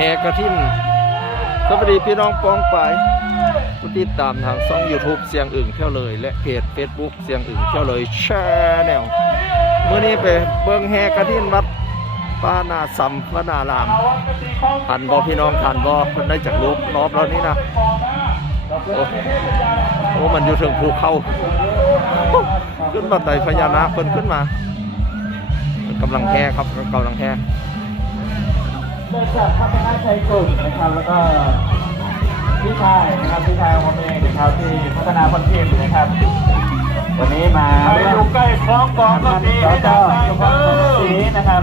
แห่กระทิ่นสวัสดีพี่น้องปองไปผู้ติดตามทางช่อง YouTube เสียงอึ่งเที่ยวเลย และเพจ Facebook เสียงอึ่งเที่ยวเลยแชร์แนวเมื่อนี้ไปเบิ่งแห่กระทิ่นวัดป้านาสัมวนารามทันบอพี่น้องทันบอคนได้จากรูปรอบแล้วนี่นะโอ้โอ้มันอยู่ถึงภูเขาขึ้นบันไดพญานาคเพิ่นขึ้นมากำลังแห่ครับกำลังแห่ จากพัฒนาชัยกลุ่มนะครับแล้วก็พี่ชายนะครับพี่ชายของผมเองนะครับที่พัฒนาพันเทียมนะครับ วันนี้มาใครอยู่ใกล้คล้องกองก็ดีให้ดังใจทุกคเอนสีนะครับ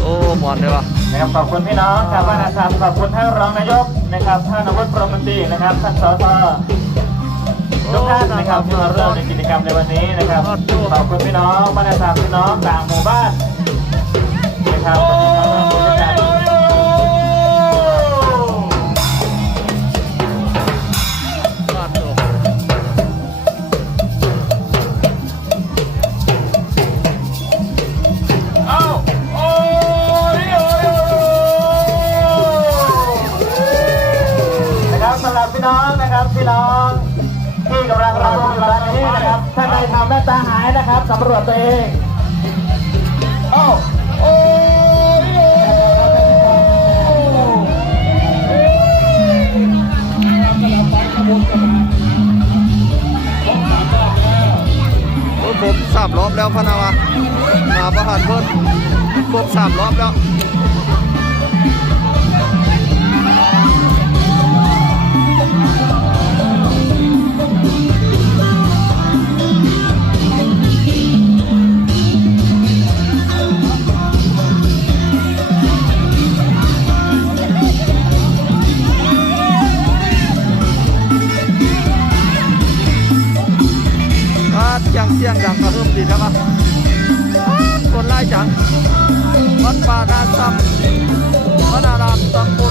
โอ้หมอนเลยวะนะครับขอบคุณพี่น้องชาวบ้านอาสามขอบคุณท่านรองนายกนะครับท่านอาวุฒิพรหมตรีนะครับท่านสสทุกท่านนะครับที่มาร่วมในกิจกรรมในวันนี้นะครับขอบคุณพี่น้องบ้านอาสามพี่น้องต่างหมู่บ้านนะครับ ผ่านเพิ่นครบสามรอบแล้ว ด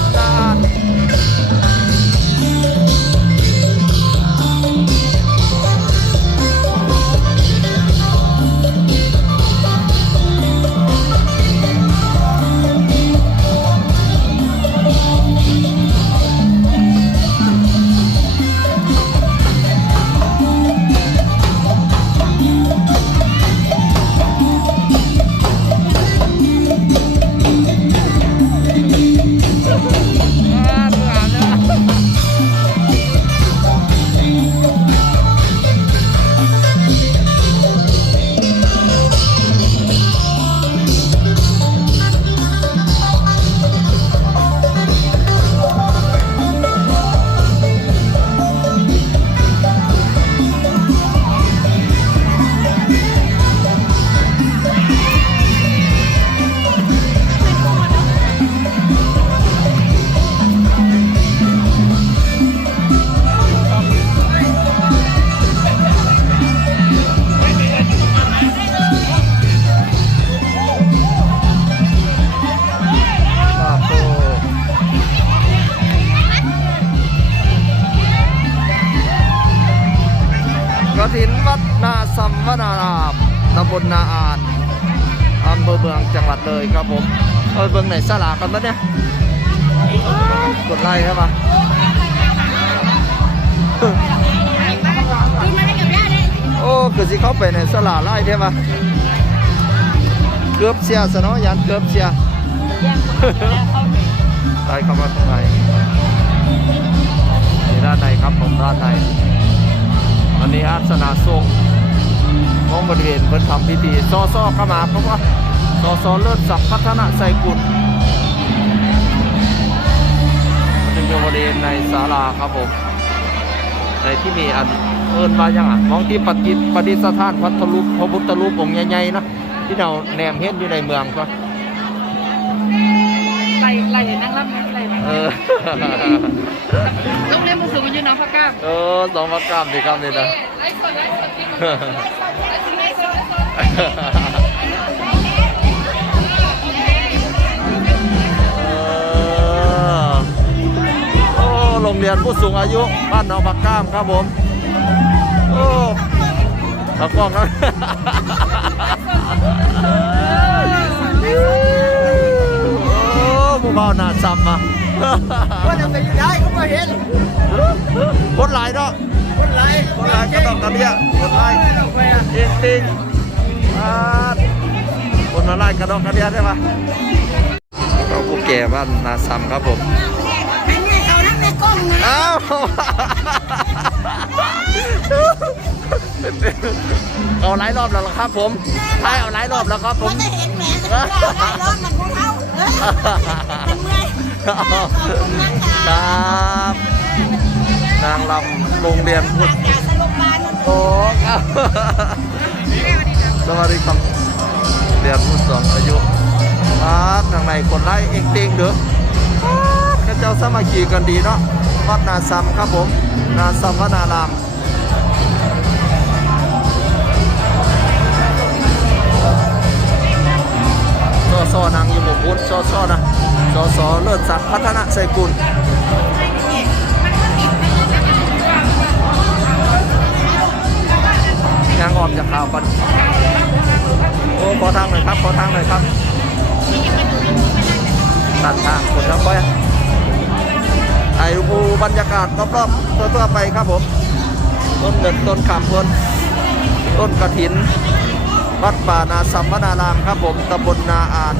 ถินวัดนาซัมวนารามตำบลนาอานอำเภอเมืองจังหวัดเลยครับผมเอาไปเบิ่งไหนสลากันปะเนี่ยกดไลค์ครับมาโอ้คือสิเข้าไปในสลาไล่ใช่ปะเกือบเสียสนอยันเกือบเสียไล่เข้ามาข้างในนี่ด้านในครับผมด้านใน อันนี้อาสนะทรงมองบริเวณเพิ่นทำพิธีซอซอเข้ามาเพราะว่าซอซอเลิศศักดิ์พัฒนาใส่กุลจึงเป็นบริเวณในศาลาครับผมในที่มีอันเอินมายังอะมองที่ปฏิปฏิสถานพัทธรูปพระพุทธรูปองค์ใหญ่ๆนะที่เราแนมเห็นอยู่ในเมืองก็ไหลไหลนั่งรับไหลไหม นมุสูงอายุน้องพักก้ามเออสองประกามดีครับนี่นะไลฟ์สดไลฟ์สดไลฟ์สดไลฟ์สดไลฟ์สดเออโอ้โรงเรียนผู้สูงอายุบ้านหนองผักก้ามครับผมโอ้ตะกล้องนะโอ้หมู ผู้เบาหน้าซ้ำมาว่าจะไปอยู่ได้ก็มาเห็นคนหลายเนาะคนไรคนหลายกระดอกกระเดียคนหลายเองติงอ่าคนละลายกระดอกกระเดียได้ปะเราผู้แก่บ้านนาซ้ำครับผมอันนี้เขานั่งในกล้องนะอ้าวเอาหลายรอบแล้วล่ะครับผมใช่เอาหลายรอบแล้วครับผมว่าจะเห็นแหมจะได้ร้อนมันพูดเท่าเออ มันเมื่อยขอบคุณมากคค่ะรับ นางลำโรงเรียนพุทธ จากสโลบานนโอ้ครับ สวัสดีครับเรียนผู้สองอายุครับทางในคนไล่เองเต็งเด้อครับข้าเจ้าสามัคคีกันดีเนาะวัดนาซัมครับผม นาซัมวนาราม ซอนางยู่หมู่พุทธซอซอนะซอซอเลิศศักดิ์พัฒนาใส่กุลยางออมจากข่าวก่อนโอ้ขอทางหน่อยครับขอทางหน่อยครับตัดทางคนครับไปถ่ายรูปบรรยากาศรอบๆตัวๆไปครับผม ต้นเด็ดต้นขามพวนต้นกระถิน วัดป่านาสัมมนารามครับผมตำบลนาอาน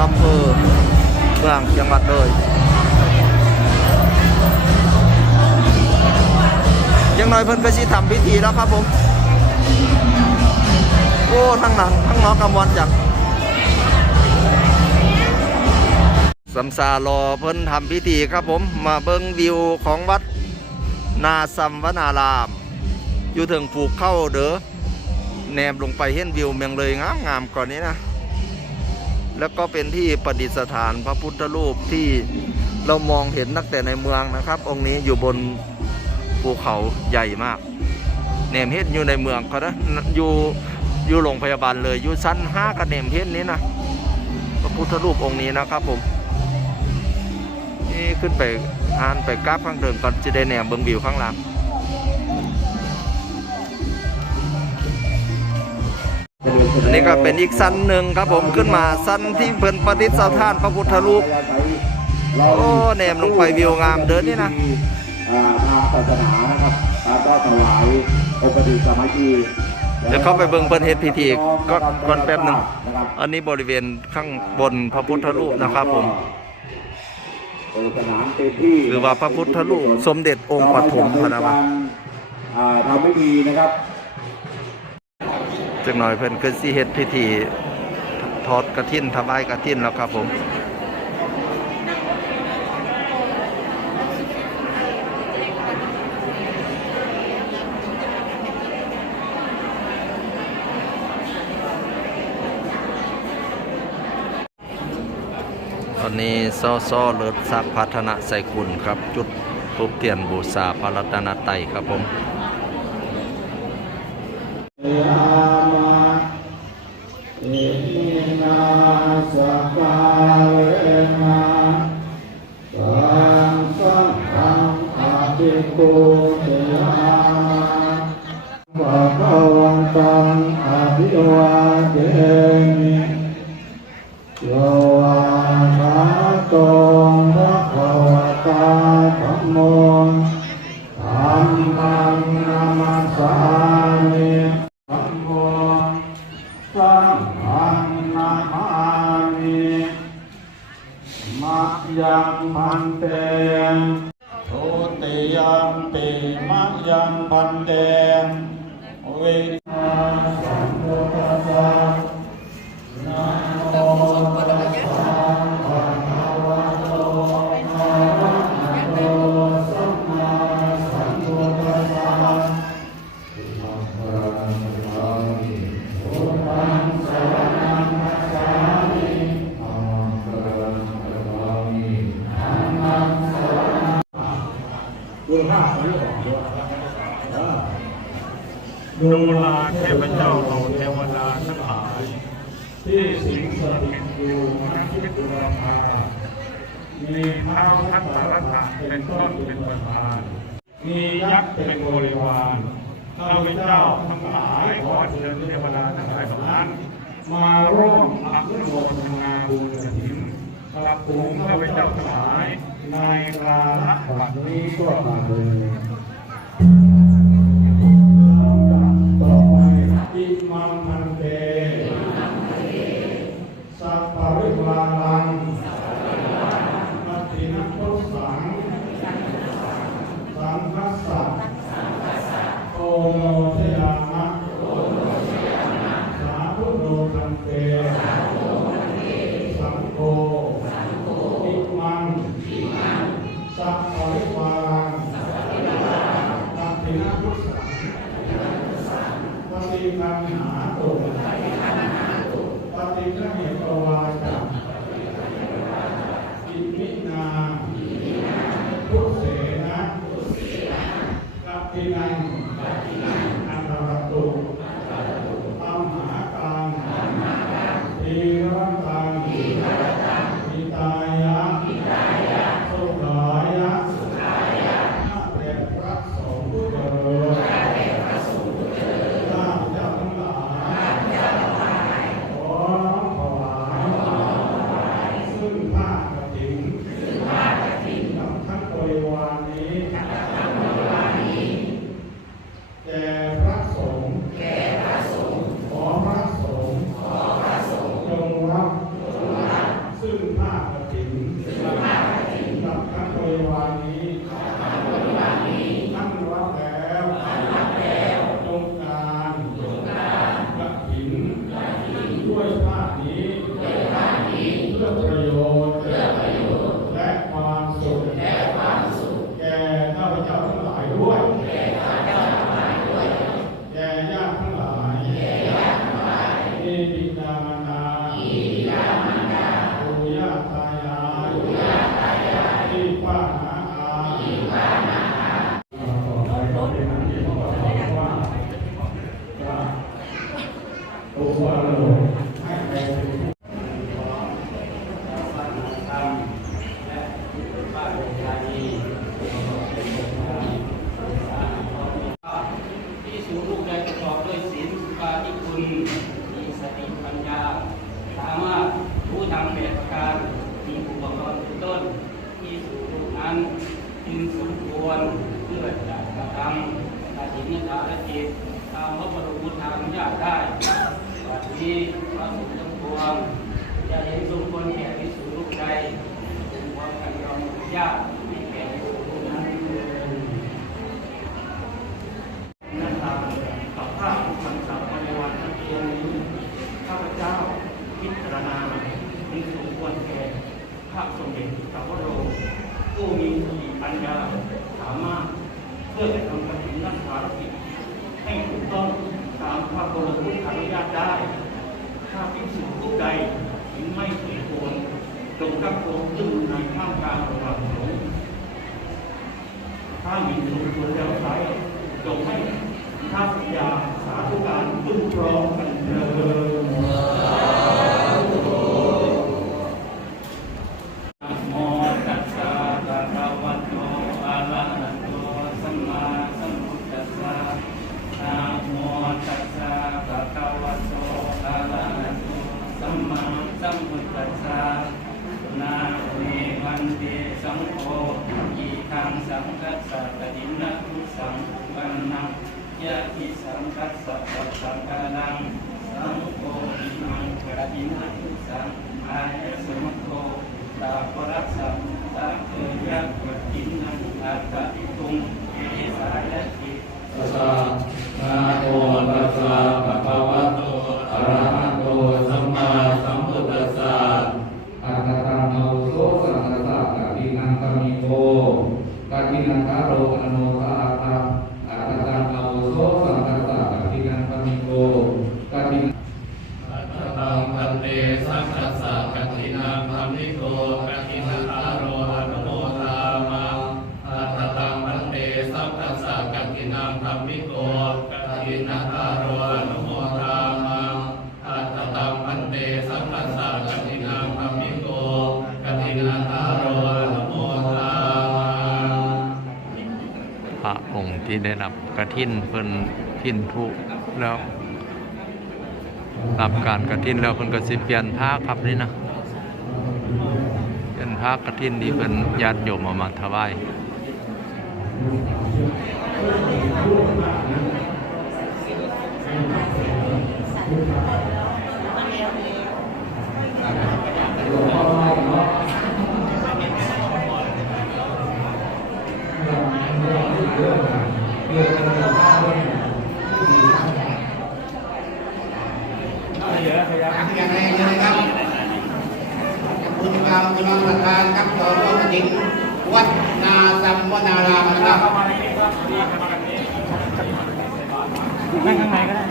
อำเภอเมืองจังหวัดเลย ยังน้อยเพิ่นก็สิทำพิธีแล้วครับผม โอ้ ทั้งหนัง ทั้งหมอกำมวลจากสำสารอเพิ่นทำพิธีครับผม มาเบิ่งวิวของวัดนาสัมวนาราม อยู่ถึงผูกเข้าเด้อ แนมลงไปเห็นวิวเมืองเลยงามงามก่อนนี้นะ แล้วก็เป็นที่ประดิษฐานพระพุทธรูปที่เรามองเห็นตั้งแต่ในเมืองนะครับ องค์นี้อยู่บนภูเขาใหญ่มากแนมเห็นอยู่ในเมืองเขานะอยู่อยู่โรงพยาบาลเลยอยู่ชั้นห้ากับแนมเห็นนี้นะพระพุทธรูปองค์นี้นะครับผมนี่ขึ้นไปอ่านไปกราบข้างเดิมก่อนจะได้แนมเบิงวิวข้างล่าง อันนี้ก็เป็นอีกสั้นหนึ่งครับผมขึ้นมาสั้นที่เพิ่นประดิษฐานพระพุทธรูปโอ้แนมลงไปวิวงามเดินนี่นะอ่าทางศาสนานะครับอ่าก็ถวายองค์ปฏิสามัคคีเดี๋ยวเข้าไปเบิ่งเพิ่นเฮ็ดพิธีก็ก่อนแป๊บหนึงนะครับอันนี้บริเวณข้างบนพระพุทธรูปนะครับผมเปิดสนามเต็มที่หรือว่าพระพุทธรูปสมเด็จองค์ปฐมพระนะวะอ่าทำพิธีนะครับ จักหน่อยเพิ่นคือสิเฮ็ดพิธีทอดกระถินถวายกระถินแล้วครับผมตอนนี้ซ่อซ่อเลิศศักดิ์พัฒนาใส่คุณครับ จุดทูบเทียนบูชาพระรัตนตรัยครับผม ภิปุเตยามาภะคะวันตังอะภิวาเทมิโยวาทาโตภะคะวะตาธัมโมธัมมังนามัสสามิธัมโมสังฆังนามามิมะยังพันเต ยัมปิมะยังพันเตเวนาสัมพุทธะ ดูลาเทพเจ้าเราเทวดาทั้งหลาย ที่สิงสถิตอยู่นักทิตุลภามีเท้าทัตตรัตะเป็นต้นเป็นประธาน มียักษ์เป็นบริวารเทาพเจ้าทั้งหลายขอเชิญเทวดาทั้งหลายเหงนั้น มาร่วมอนุโมทนาบุญกฐินกับผมเทาพเจ้าทั้งหลาย ในกาลปัจจุบันนี้ก็ตามเลย Aleluia. นั้นจึงสมควรเพื่อจะกระทำอาชีพนิทานกิจตามพระบรมธรรมญาติได้บัดนี้พระสงฆ์ทั้งปวงจะเห็นสมควรแก่วิสุทธิ์ใดเป็ความกันยอมญาติ เพื่อไปทำกฐินนั่นภารกิจให้ถูกต้องตามพระบรมราชอนุญาตได้ ถ้าพิสูจน์ผู้ใดถึงไม่สมควรจงกับโกงตึงในข้ามกลางระหว่างสงถ้ามีสมควรแล้วใช้จงให้ท้าสยาสาธุการรุ่งร้องกันเถิด pagkamatid ng ata itong ภิกขุกตินาคารอนุโมทามังอัตตังพันเตสัมปัสสะกตินังธัมิโกกตินาคาโรอนุโมทามังพระองค์ที่ได้รับกระทินเพิ่นทินทุแล้วรับการกระทินแล้วคนก็สิเปลี่ยนผ้าครับนี่นะเป็นผ้ากระทินนี่เพิ่นญาติโยมเอามาถวาย ครับต่อร่วมกฐิน วัดนาสัมวนารามนะครับนั่งข้างในก็ได้